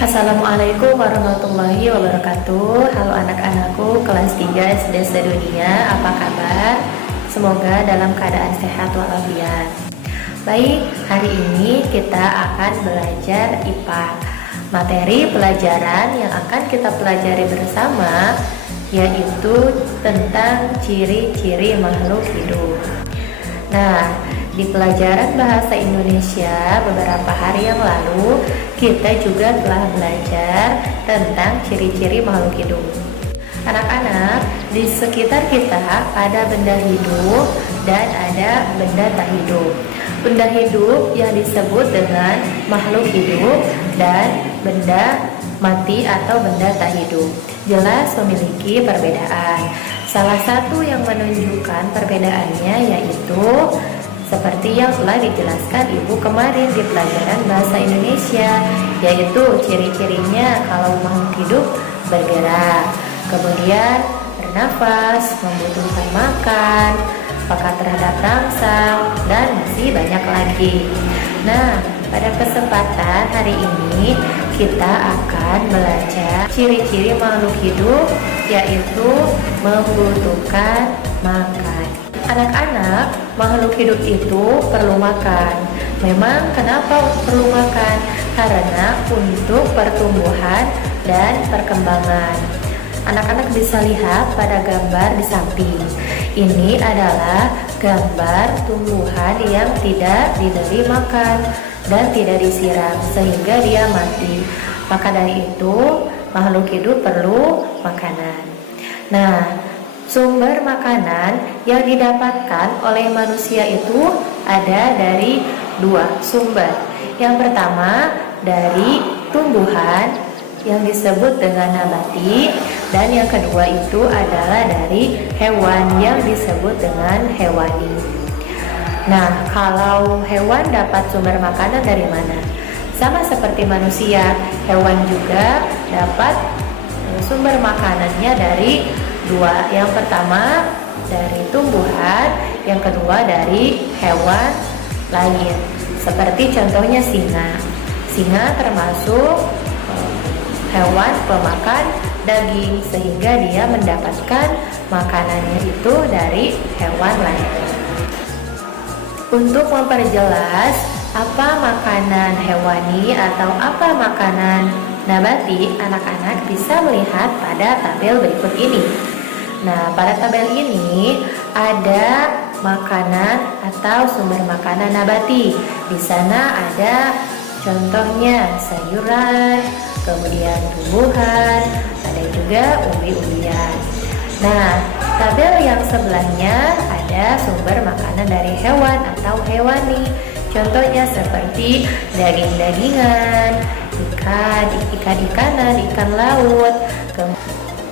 Assalamualaikum warahmatullahi wabarakatuh. Halo anak-anakku kelas 3 SD sedunia, apa kabar? Semoga dalam keadaan sehat walafiat. Baik, hari ini kita akan belajar IPA. Materi pelajaran yang akan kita pelajari bersama yaitu tentang ciri-ciri makhluk hidup. Nah, di pelajaran bahasa Indonesia beberapa hari yang lalu kita juga telah belajar tentang ciri-ciri makhluk hidup. Anak-anak, di sekitar kita ada benda hidup dan ada benda tak hidup. Benda hidup yang disebut dengan makhluk hidup dan benda mati atau benda tak hidup jelas memiliki perbedaan. Salah satu yang menunjukkan perbedaannya yaitu seperti yang telah dijelaskan Ibu kemarin di pelajaran bahasa Indonesia, yaitu ciri-cirinya kalau makhluk hidup bergerak, kemudian bernafas, membutuhkan makan, peka terhadap rangsang, dan masih banyak lagi. Nah, pada kesempatan hari ini kita akan belajar ciri-ciri makhluk hidup yaitu membutuhkan makan. Anak-anak, makhluk hidup itu perlu makan. Memang kenapa perlu makan? Karena untuk pertumbuhan dan perkembangan. Anak-anak bisa lihat pada gambar di samping. Ini adalah gambar tumbuhan yang tidak diberi makan dan tidak disiram sehingga dia mati. Maka dari itu makhluk hidup perlu makanan. Nah, sumber makanan yang didapatkan oleh manusia itu ada dari dua sumber. Yang pertama dari tumbuhan yang disebut dengan nabati, dan yang kedua itu adalah dari hewan yang disebut dengan hewani. Nah, kalau hewan dapat sumber makanan dari mana? Sama seperti manusia, hewan juga dapat sumber makanannya dari dua. Yang pertama dari tumbuhan, yang kedua dari hewan lain. Seperti contohnya singa. Singa termasuk hewan pemakan daging sehingga dia mendapatkan makanannya itu dari hewan lain. Untuk memperjelas apa makanan hewani atau apa makanan nabati, anak-anak bisa melihat pada tabel berikut ini. Nah, pada tabel ini ada makanan atau sumber makanan nabati. Di sana ada contohnya sayuran, kemudian tumbuhan, ada juga umbi-umbian. Nah, tabel yang sebelahnya ada sumber makanan dari hewan atau hewani. Contohnya seperti daging-dagingan, ikan-ikanan, ikan laut.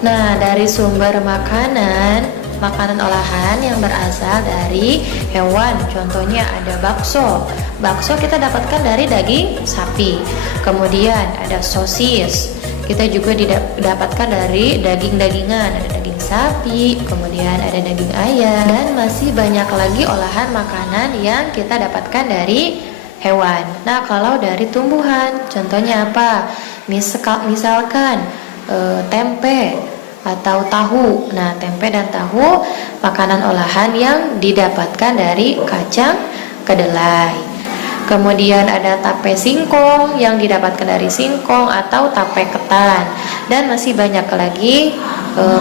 Nah, dari sumber makanan olahan yang berasal dari hewan, contohnya ada bakso. Bakso kita dapatkan dari daging sapi. Kemudian ada sosis, kita juga didapatkan dari daging-dagingan, ada daging sapi, kemudian ada daging ayam, dan masih banyak lagi olahan makanan yang kita dapatkan dari hewan. Nah, kalau dari tumbuhan, contohnya apa? Misalkan tempe atau tahu. Nah, tempe dan tahu makanan olahan yang didapatkan dari kacang kedelai. Kemudian ada tape singkong yang didapatkan dari singkong atau tape ketan, dan masih banyak lagi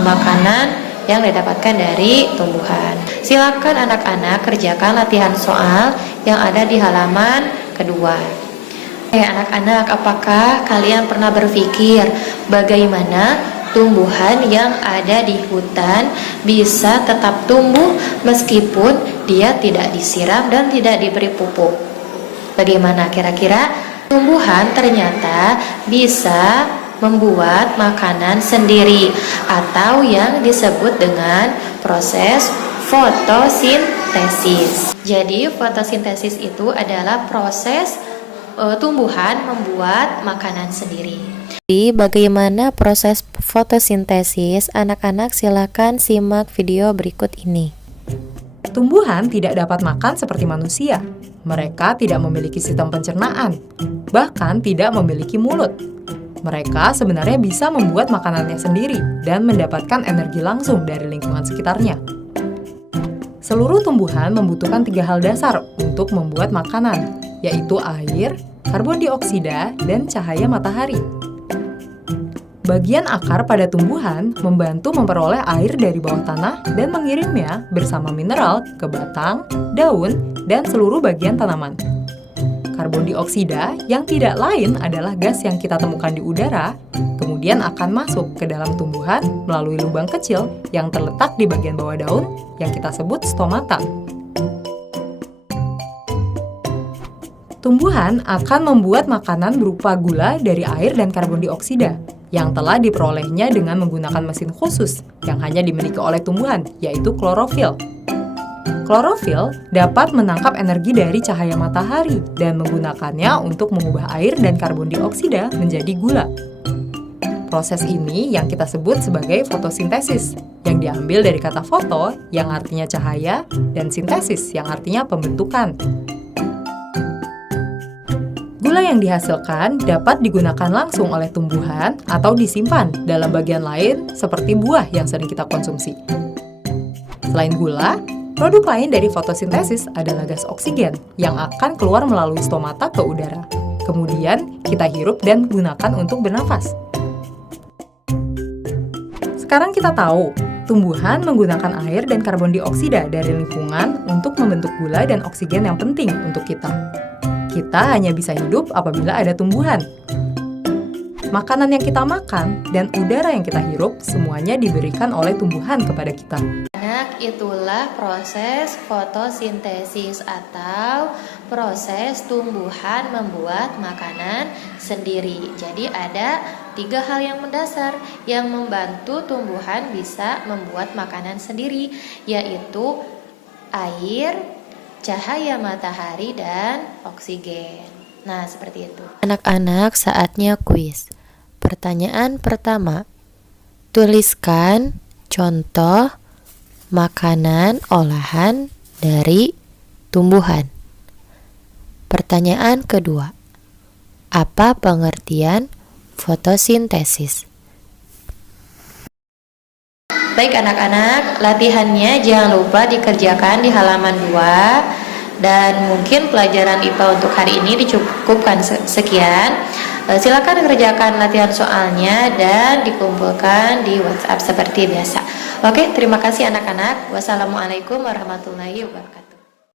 makanan yang didapatkan dari tumbuhan. Silakan anak-anak kerjakan latihan soal yang ada di halaman kedua. Anak-anak, apakah kalian pernah berpikir bagaimana tumbuhan yang ada di hutan bisa tetap tumbuh meskipun dia tidak disiram dan tidak diberi pupuk? Bagaimana kira-kira tumbuhan ternyata bisa membuat makanan sendiri atau yang disebut dengan proses fotosintesis. Jadi fotosintesis itu adalah proses tumbuhan membuat makanan sendiri. Jadi bagaimana proses fotosintesis? Anak-anak silakan simak video berikut ini. Tumbuhan tidak dapat makan seperti manusia. Mereka tidak memiliki sistem pencernaan, bahkan tidak memiliki mulut. Mereka sebenarnya bisa membuat makanannya sendiri dan mendapatkan energi langsung dari lingkungan sekitarnya. Seluruh tumbuhan membutuhkan 3 hal dasar untuk membuat makanan, yaitu air, karbon dioksida, dan cahaya matahari. Bagian akar pada tumbuhan membantu memperoleh air dari bawah tanah dan mengirimnya bersama mineral ke batang, daun, dan seluruh bagian tanaman. Karbon dioksida yang tidak lain adalah gas yang kita temukan di udara, kemudian akan masuk ke dalam tumbuhan melalui lubang kecil yang terletak di bagian bawah daun yang kita sebut stomata. Tumbuhan akan membuat makanan berupa gula dari air dan karbon dioksida yang telah diperolehnya dengan menggunakan mesin khusus yang hanya dimiliki oleh tumbuhan, yaitu klorofil. Klorofil dapat menangkap energi dari cahaya matahari dan menggunakannya untuk mengubah air dan karbon dioksida menjadi gula. Proses ini yang kita sebut sebagai fotosintesis, yang diambil dari kata foto yang artinya cahaya dan sintesis yang artinya pembentukan. Gula yang dihasilkan dapat digunakan langsung oleh tumbuhan atau disimpan dalam bagian lain seperti buah yang sering kita konsumsi. Selain gula, produk lain dari fotosintesis adalah gas oksigen yang akan keluar melalui stomata ke udara. Kemudian kita hirup dan gunakan untuk bernafas. Sekarang kita tahu, tumbuhan menggunakan air dan karbon dioksida dari lingkungan untuk membentuk gula dan oksigen yang penting untuk kita. Kita hanya bisa hidup apabila ada tumbuhan. Makanan yang kita makan dan udara yang kita hirup semuanya diberikan oleh tumbuhan kepada kita. Itulah proses fotosintesis atau proses tumbuhan membuat makanan sendiri. Jadi ada 3 hal yang mendasar yang membantu tumbuhan bisa membuat makanan sendiri, yaitu air, cahaya matahari, dan oksigen. Nah, seperti itu. Anak-anak, saatnya kuis. Pertanyaan pertama, tuliskan contoh makanan olahan dari tumbuhan. Pertanyaan kedua, apa pengertian fotosintesis? Baik anak-anak, latihannya jangan lupa dikerjakan di halaman 2. Dan mungkin pelajaran IPA untuk hari ini dicukupkan sekian. Silakan kerjakan latihan soalnya dan dikumpulkan di WhatsApp seperti biasa. Oke, terima kasih anak-anak. Wassalamualaikum warahmatullahi wabarakatuh.